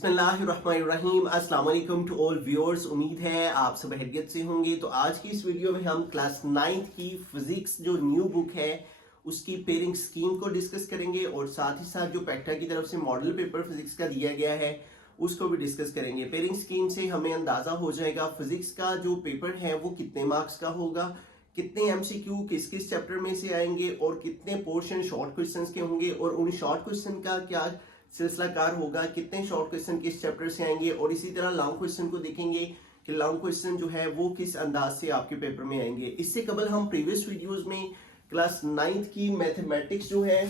बिस्मिल्लाहिर्रहमानिर्रहीम अस्सलाम वालेकुम टू ऑल व्यूअर्स। उम्मीद है आप सब खैरियत से होंगे। तो आज की इस वीडियो में हम क्लास 9th की फिजिक्स जो न्यू बुक है उसकी पेयरिंग स्कीम को डिस्कस करेंगे और साथ ही साथ जो पेक्टा की तरफ से मॉडल पेपर फिजिक्स का दिया गया है उसको भी डिस्कस करेंगे। पेयरिंग स्कीम से हमें अंदाजा हो जाएगा फिजिक्स का जो पेपर है वो कितने मार्क्स का होगा, कितने एमसीक्यू किस किस चैप्टर में से आएंगे और कितने पोर्शन शॉर्ट क्वेश्चंस के होंगे और उन शॉर्ट क्वेश्चन का क्या सिलसिलाकार होगा, कितने शॉर्ट क्वेश्चन किस चैप्टर से आएंगे और इसी तरह लॉन्ग क्वेश्चन को देखेंगे कि लॉन्ग क्वेश्चन जो है वो किस अंदाज से आपके पेपर में आएंगे। इससे कबल हम प्रीवियस वीडियोस में क्लास 9th की मैथमेटिक्स जो है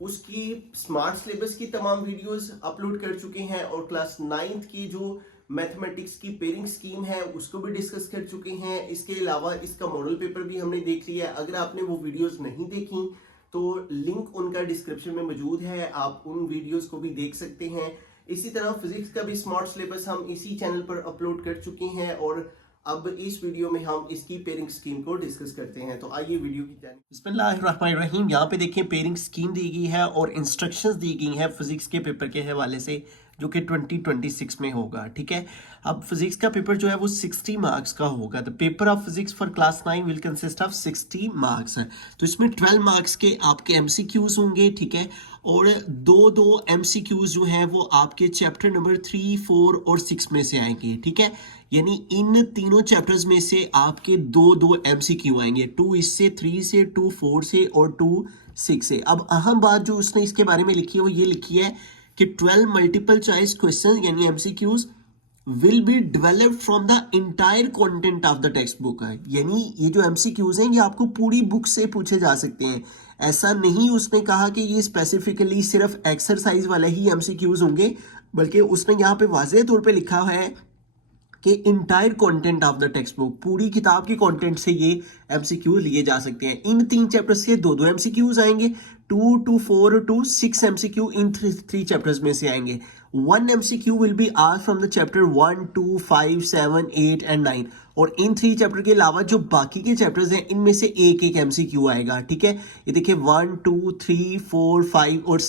उसकी स्मार्ट सिलेबस की तमाम वीडियोस अपलोड कर चुके हैं और क्लास 9th की जो मैथमेटिक्स की पेयरिंग स्कीम है उसको भी डिस्कस कर चुके हैं। इसके अलावा इसका मॉडल पेपर भी हमने देख लिया है। अगर आपने वो वीडियोस नहीं देखी तो लिंक उनका डिस्क्रिप्शन में मौजूद है, आप उन वीडियोस को भी देख सकते हैं। इसी तरह फिजिक्स का भी स्मार्ट सिलेबस हम इसी चैनल पर अपलोड कर चुके हैं और अब इस वीडियो में हम इसकी पेयरिंग स्कीम को डिस्कस करते हैं। तो आइए वीडियो की जानिब। बिस्मिल्लाहिर्रहमानिर्रहीम। यहाँ पे देखिए पेयरिंग स्कीम दी गई है और इंस्ट्रक्शंस दी गई हैं फिजिक्स के पेपर के हवाले से जो कि 2026 में होगा। ठीक है, अब फिजिक्स का पेपर जो है वो 60 मार्क्स का होगा। The paper of physics for class 9 will consist of 60 marks है। तो इसमें 12 मार्क्स के आपके एमसीक्यूज होंगे। ठीक है, और दो एमसीक्यूज जो हैं वो आपके चैप्टर नंबर 3, 4 और 6 में से आएंगे। ठीक है, यानी इन तीनों चैप्टर्स में से आपके दो एमसीक्यू आएंगे, 2 इससे, 3 से, 2 4 से और 2 6 से। अब अहम बात जो उसने इसके बारे में लिखी है वो ये लिखी है कि 12 मल्टीपल चॉइस क्वेश्चन यानी MCQs will be developed from the entire content of the text book है। यानी ये जो एमसीक्यूज हैं ये आपको पूरी बुक से पूछे जा सकते हैं। ऐसा नहीं उसने कहा कि ये स्पेसिफिकली सिर्फ एक्सरसाइज वाले ही एमसीक्यूज होंगे, बल्कि उसने यहाँ पे वाज़ेह तौर पे लिखा है कि entire content of the text book, पूरी किताब के कंटेंट से ये एमसीक्यू लिए जा सकते हैं। इन 3 चैप्टर्स के दो एमसीक्यूज आएंगे, 2 to 4 to 6 MCQ in 3 chapters में से आएंगे। 1 MCQ will be asked from the chapter 1, 2, 5, 7, 8 and 9 और इन 3 चैप्टर के अलावा जो बाकी के चैप्टर्स हैं इनमें से एक एमसीक्यू आएगा। ठीक है, ये देखिए 1, 2, 3, 4, 5 और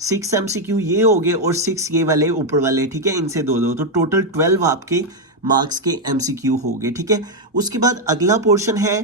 6 एमसीक्यू ये हो गए और 6 ये वाले ऊपर वाले। ठीक है, इनसे दो तो टोटल 12 आपके मार्क्स के एमसीक्यू हो गए। ठीक है, उसके बाद अगला पोर्शन है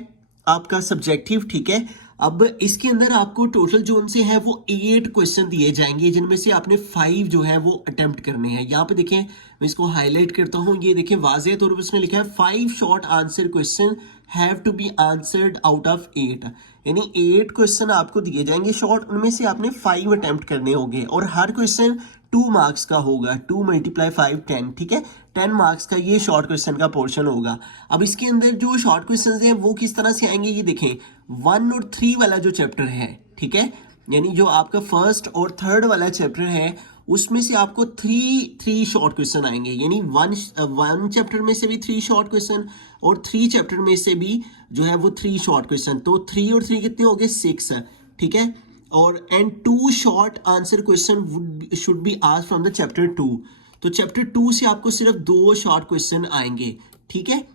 आपका सब्जेक्टिव। ठीक है, अब इसके अंदर आपको टोटल जो उनसे है वो 8 क्वेश्चन दिए जाएंगे जिनमें से आपने 5 जो है वो अटेम्प्ट करने हैं। यहाँ पे देखें, मैं इसको हाईलाइट करता हूँ, ये देखें वाज़ेह तौर पर उसने लिखा है 5 short answer question have to be answered out of 8। यानी 8 क्वेश्चन आपको दिए जाएंगे शॉर्ट, उनमें से आपने 5 अटेम्प्ट करने होंगे और हर क्वेश्चन 2 मार्क्स का होगा। 2 × 5 10। ठीक है, 10 मार्क्स का ये शॉर्ट क्वेश्चन का पोर्शन होगा। अब इसके अंदर जो शॉर्ट क्वेश्चन हैं वो किस तरह से आएंगे, ये देखें 1 और 3 वाला जो चैप्टर है, ठीक है, यानी जो आपका फर्स्ट और थर्ड वाला चैप्टर है उसमें से आपको 3 शॉर्ट क्वेश्चन आएंगे। यानी वन चैप्टर में से भी 3 शॉर्ट क्वेश्चन और 3 चैप्टर में से भी जो है वो 3 शॉर्ट क्वेश्चन। तो 3 और 3 कितने हो गए, 6। ठीक है, और and 2 short answer question should be asked from the chapter 2। तो चैप्टर 2 से आपको सिर्फ 2 शॉर्ट क्वेश्चन आएंगे। ठीक है,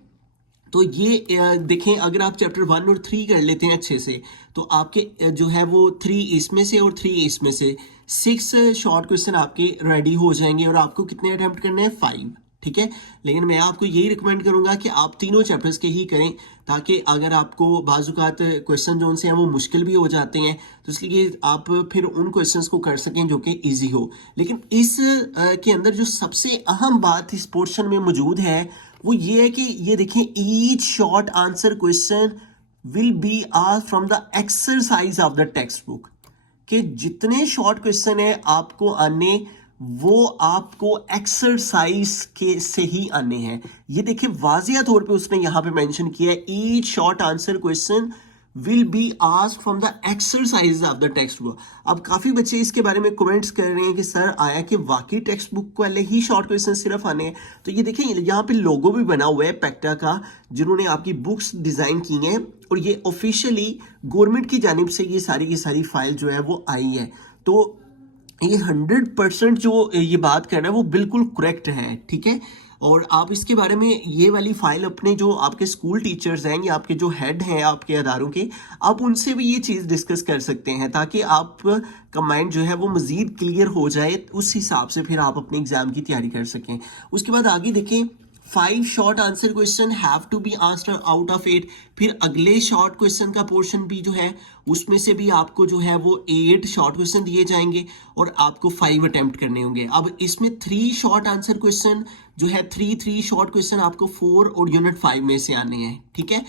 तो ये देखें अगर आप चैप्टर 1 और 3 कर लेते हैं अच्छे से तो आपके जो है वो 3 इसमें से और 3 इसमें से 6 शॉर्ट क्वेश्चन आपके रेडी हो जाएंगे और आपको कितने अटेम्प्ट करने हैं, 5। ठीक है, लेकिन मैं आपको यही रिकमेंड करूंगा कि आप तीनों चैप्टर्स के ही करें ताकि अगर आपको बाजुकात क्वेश्चन जो उनसे हैं वो मुश्किल भी हो जाते हैं तो इसलिए आप फिर उन क्वेश्चंस को कर सकें जो कि इजी हो। लेकिन इस के अंदर जो सबसे अहम बात इस पोर्शन में मौजूद है वो ये है कि ये देखें each short answer question will be asked from the exercise of the text book, कि जितने शॉर्ट क्वेश्चन है आपको आने वो आपको एक्सरसाइज के से ही आने हैं। ये देखिए वाज़ेह तौर पे उसने यहाँ पे मेंशन किया है each short answer question will be asked from the exercise of the text book. अब काफ़ी बच्चे इसके बारे में कमेंट्स कर रहे हैं कि सर आया कि वाकई टेक्स्ट बुक वाले ही शॉर्ट क्वेश्चन सिर्फ आने हैं। तो ये देखिए यहाँ पे लोगो भी बना हुआ है पेक्टा का जिन्होंने आपकी बुक्स डिज़ाइन की हैं और ये ऑफिशियली गवर्नमेंट की जानिब से ये सारी की सारी फाइल जो है वो आई है। तो ये 100% जो ये बात कर रहा है वो बिल्कुल करेक्ट है, ठीक है। और आप इसके बारे में ये वाली फाइल अपने जो आपके स्कूल टीचर्स हैं या आपके जो हेड हैं आपके अदारों के, आप उनसे भी ये चीज़ डिस्कस कर सकते हैं, ताकि आप का माइंड जो है वो मज़ीद क्लियर हो जाए, उस हिसाब से फिर आप अपने एग्ज़ाम की तैयारी कर सकें। उसके बाद आगे देखें, 5 short answer question have to be answered out of 8। फिर अगले शॉर्ट क्वेश्चन का पोर्शन भी जो है उसमें से भी आपको जो है वो 8 शॉर्ट क्वेश्चन दिए जाएंगे और आपको 5 अटेम्प्ट करने होंगे। अब इसमें 3 शॉर्ट आंसर क्वेश्चन जो है 3 शॉर्ट क्वेश्चन आपको 4 और यूनिट 5 में से आने हैं, ठीक है।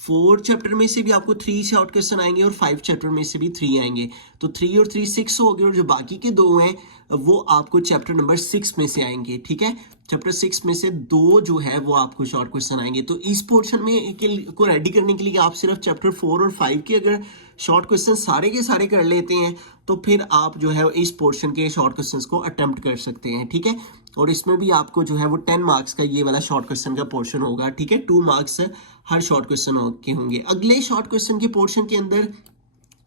4 चैप्टर में से भी आपको 3 शॉर्ट क्वेश्चन आएंगे और 5 चैप्टर में से भी 3 आएंगे, तो 3 और 3 6 हो गए, और जो बाकी के 2 हैं वो आपको चैप्टर नंबर 6 में से आएंगे, ठीक है। चैप्टर 6 में से 2 जो है वो आपको शॉर्ट क्वेश्चन आएंगे। तो इस पोर्शन में को रेडी करने के लिए आप सिर्फ चैप्टर 4 और 5 के अगर शॉर्ट क्वेश्चन सारे के सारे कर लेते हैं तो फिर आप जो है इस पोर्शन के शॉर्ट क्वेश्चंस को अटेम्प्ट कर सकते हैं, ठीक है। और इसमें भी आपको जो है वो 10 मार्क्स का ये वाला शॉर्ट क्वेश्चन का पोर्शन होगा, ठीक है। 2 मार्क्स हर शॉर्ट क्वेश्चन के होंगे। अगले शॉर्ट क्वेश्चन के पोर्शन के अंदर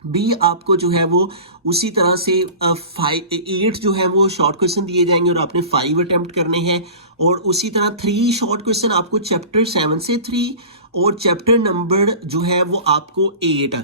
भी आपको जो है वो उसी तरह से 8 जो है वो शॉर्ट क्वेश्चन दिए जाएंगे और आपने 5 अटेम्प्ट करने हैं। और उसी तरह 3 शॉर्ट क्वेश्चन आपको चैप्टर 7 से 3 और चैप्टर नंबर जो है वो आपको 8,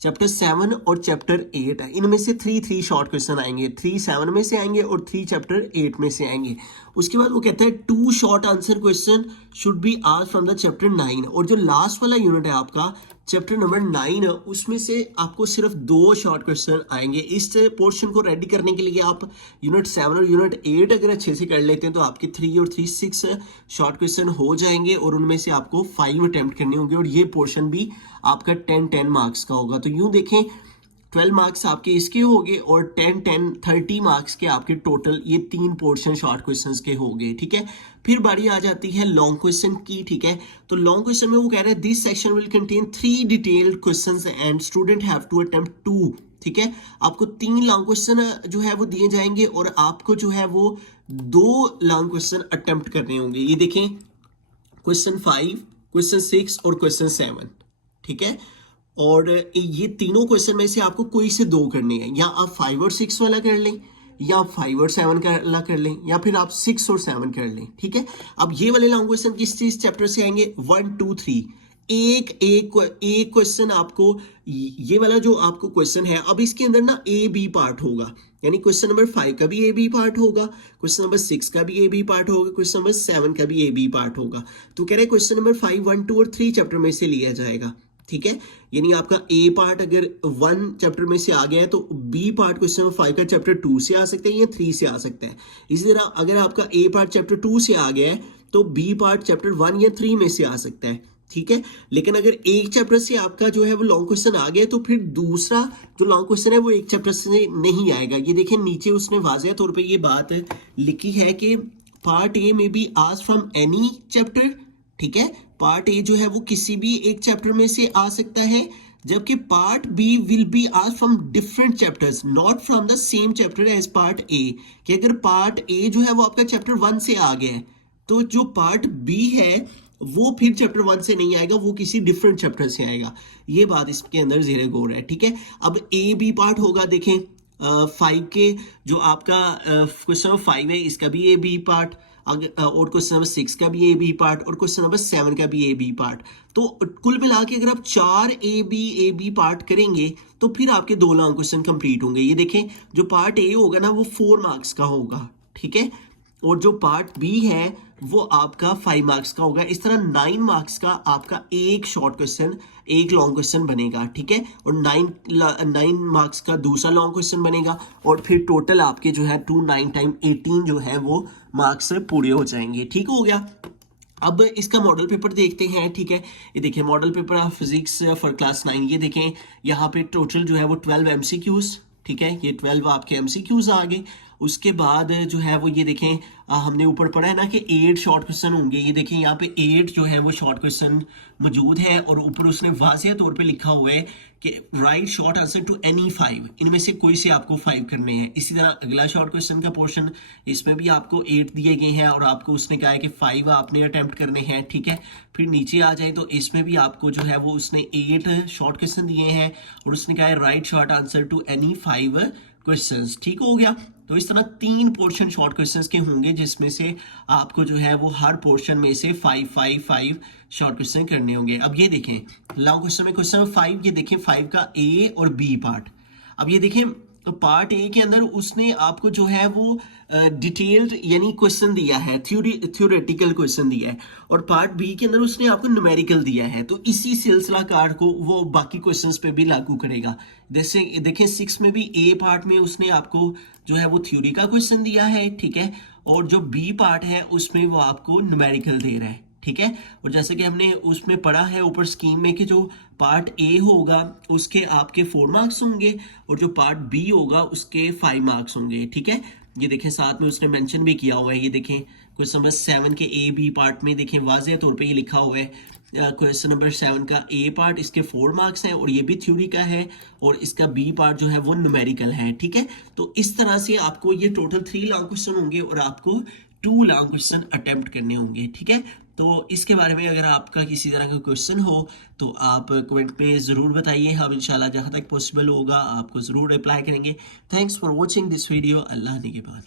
चैप्टर 7 और चैप्टर 8 इनमें से 3 शॉर्ट क्वेश्चन आएंगे। 3 7 में से आएंगे और 3 चैप्टर 8 में से आएंगे। उसके बाद वो कहता है 2 short answer question should be asked from the chapter 9। और जो लास्ट वाला यूनिट है आपका चैप्टर नंबर 9, उसमें से आपको सिर्फ 2 शॉर्ट क्वेश्चन आएंगे। इस पोर्शन को रेडी करने के लिए आप यूनिट 7 और यूनिट 8 अगर अच्छे से कर लेते हैं तो आपके 3 और 3 6 शॉर्ट क्वेश्चन हो जाएंगे और उनमें से आपको 5 अटेम्प्ट करने होंगे और ये पोर्शन भी आपका 10 मार्क्स का होगा। तो यूं देखें 12 मार्क्स आपके इसके हो गए और 30 मार्क्स के आपके टोटल ये 3 पोर्शन शॉर्ट क्वेश्चंस के हो गए, ठीक है। फिर बारी आ जाती है लॉन्ग क्वेश्चन की, ठीक है। तो लॉन्ग क्वेश्चन में वो कह रहा है this section will contain 3 detailed questions and student have to attempt 2, ठीक है। आपको 3 लॉन्ग क्वेश्चन जो है वो दिए जाएंगे और आपको जो है वो 2 लॉन्ग क्वेश्चन अटेम्प्ट करने होंगे। ये देखें क्वेश्चन 5, क्वेश्चन 6 और क्वेश्चन 7, ठीक है। और ये तीनों क्वेश्चन में से आपको कोई से 2 करने हैं, या आप 5 और 6 वाला कर लें, या आप 5 और 7 वाला कर लें, या फिर आप 6 और 7 कर लें, ठीक है। अब ये वाले लॉन्ग क्वेश्चन किस चीज चैप्टर से आएंगे, 1 2 3, एक क्वेश्चन आपको, ये वाला जो आपको क्वेश्चन है अब इसके अंदर ना ए बी पार्ट होगा, यानी क्वेश्चन नंबर 5 का भी ए बी पार्ट होगा, क्वेश्चन नंबर 6 का भी ए बी पार्ट होगा, क्वेश्चन नंबर 7 का भी ए बी पार्ट होगा। तो कह रहे हैं क्वेश्चन नंबर 5 1 2 और 3 चैप्टर में से लिया जाएगा, ठीक है। यानी आपका ए पार्ट अगर 1 चैप्टर में से आ गया है तो बी पार्ट क्वेश्चन नंबर 5 का चैप्टर 2 से आ सकता है या 3 से आ सकता है। इसी तरह अगर आपका ए पार्ट चैप्टर 2 से आ गया है तो बी पार्ट चैप्टर 1 या 3 में से आ सकता है, ठीक है। लेकिन अगर एक चैप्टर से आपका जो है वो लॉन्ग क्वेश्चन आ गया तो फिर दूसरा जो लॉन्ग क्वेश्चन है वो एक चैप्टर से नहीं आएगा। ये देखें नीचे उसने वाज़ेह तौर पे ये बात लिखी है कि पार्ट ए में B asked from any chapter, ठीक है। पार्ट ए जो है वो किसी भी एक चैप्टर में से आ सकता है, जबकि part B will be asked from different chapters not from the same chapter as part A. कि अगर पार्ट ए जो है वो आपका चैप्टर 1 से आ गया है तो जो पार्ट बी है वो फिर चैप्टर 1 से नहीं आएगा, वो किसी डिफरेंट चैप्टर से आएगा। ये बात इसके अंदर ज़ेरे गौर है, ठीक है। अब ए बी पार्ट होगा, देखें 5 के जो आपका क्वेश्चन नंबर 5 है इसका भी ए बी पार्ट, और क्वेश्चन नंबर 6 का भी ए बी पार्ट और क्वेश्चन नंबर 7 का भी ए बी पार्ट। तो कुल मिला के अगर आप 4 ए बी पार्ट करेंगे तो फिर आपके 2 लॉन्ग क्वेश्चन कंप्लीट होंगे। ये देखें जो पार्ट ए होगा ना वो 4 मार्क्स का होगा, ठीक है, और जो पार्ट बी है वो आपका 5 मार्क्स का होगा। इस तरह 9 मार्क्स का आपका एक शॉर्ट क्वेश्चन, एक लॉन्ग क्वेश्चन बनेगा, ठीक है, और 9 मार्क्स का दूसरा लॉन्ग क्वेश्चन बनेगा और फिर टोटल आपके जो है 2 9 टाइम 18 जो है वो मार्क्स पूरे हो जाएंगे, ठीक हो गया। अब इसका मॉडल पेपर देखते हैं, ठीक है। ये देखिए model paper of physics for class 9, ये देखें यहाँ पे टोटल जो है वो 12 MCQs, ठीक है, ये 12 आपके MCQs आ गए। उसके बाद जो है वो ये देखें हमने ऊपर पढ़ा है ना कि 8 शॉर्ट क्वेश्चन होंगे। ये देखें यहाँ पे 8 जो है वो शॉर्ट क्वेश्चन मौजूद है और ऊपर उसने वाज़ेह तौर पे लिखा हुआ है कि write short answer to any 5, इनमें से कोई से आपको 5 करने हैं। इसी तरह अगला शॉर्ट क्वेश्चन का पोर्शन, इसमें भी आपको 8 दिए गए हैं और आपको उसने कहा है कि 5 आपने अटेम्प्ट करने हैं, ठीक है। फिर नीचे आ जाए तो इसमें भी आपको जो है वो उसने 8 शॉर्ट क्वेश्चन दिए हैं और उसने कहा है write short answer to any 5 questions, ठीक हो गया। तो इस तरह 3 पोर्शन शॉर्ट क्वेश्चंस के होंगे, जिसमें से आपको जो है वो हर पोर्शन में से 5 शॉर्ट क्वेश्चन करने होंगे। अब ये देखें लॉन्ग क्वेश्चन में क्वेश्चन 5, ये देखें 5 का ए और बी पार्ट। अब ये देखें तो पार्ट ए के अंदर उसने आपको जो है वो डिटेल्ड यानी क्वेश्चन दिया है, थ्योरेटिकल क्वेश्चन दिया है, और पार्ट बी के अंदर उसने आपको न्यूमेरिकल दिया है। तो इसी सिलसिलाकार को वो बाकी क्वेश्चंस पे भी लागू करेगा। जैसे देखें 6 में भी ए पार्ट में उसने आपको जो है वो थ्योरी का क्वेश्चन दिया है, ठीक है, और जो बी पार्ट है उसमें वो आपको न्यूमेरिकल दे रहा है, ठीक है। और जैसे कि हमने उसमें पढ़ा है ऊपर स्कीम में कि जो पार्ट ए होगा उसके आपके 4 मार्क्स होंगे और जो पार्ट बी होगा उसके 5 मार्क्स होंगे, ठीक है। ये देखें साथ में उसने मेंशन भी किया हुआ है, ये देखें क्वेश्चन नंबर 7 के ए बी पार्ट में देखें वाज़ेह तौर पे ये लिखा हुआ है क्वेश्चन नंबर 7 का ए पार्ट इसके 4 मार्क्स हैं और ये भी थ्योरी का है, और इसका बी पार्ट जो है वो न्यूमेरिकल है, ठीक है। तो इस तरह से आपको ये टोटल 3 लॉन्ग क्वेश्चन होंगे और आपको 2 लॉन्ग क्वेश्चन अटेम्प्ट करने होंगे, ठीक है। तो इसके बारे में अगर आपका किसी तरह का क्वेश्चन हो तो आप कमेंट में ज़रूर बताइए, हम इंशाल्लाह जहाँ तक पॉसिबल होगा आपको ज़रूर रिप्लाई करेंगे। Thanks for watching this video. Allah निगहबान।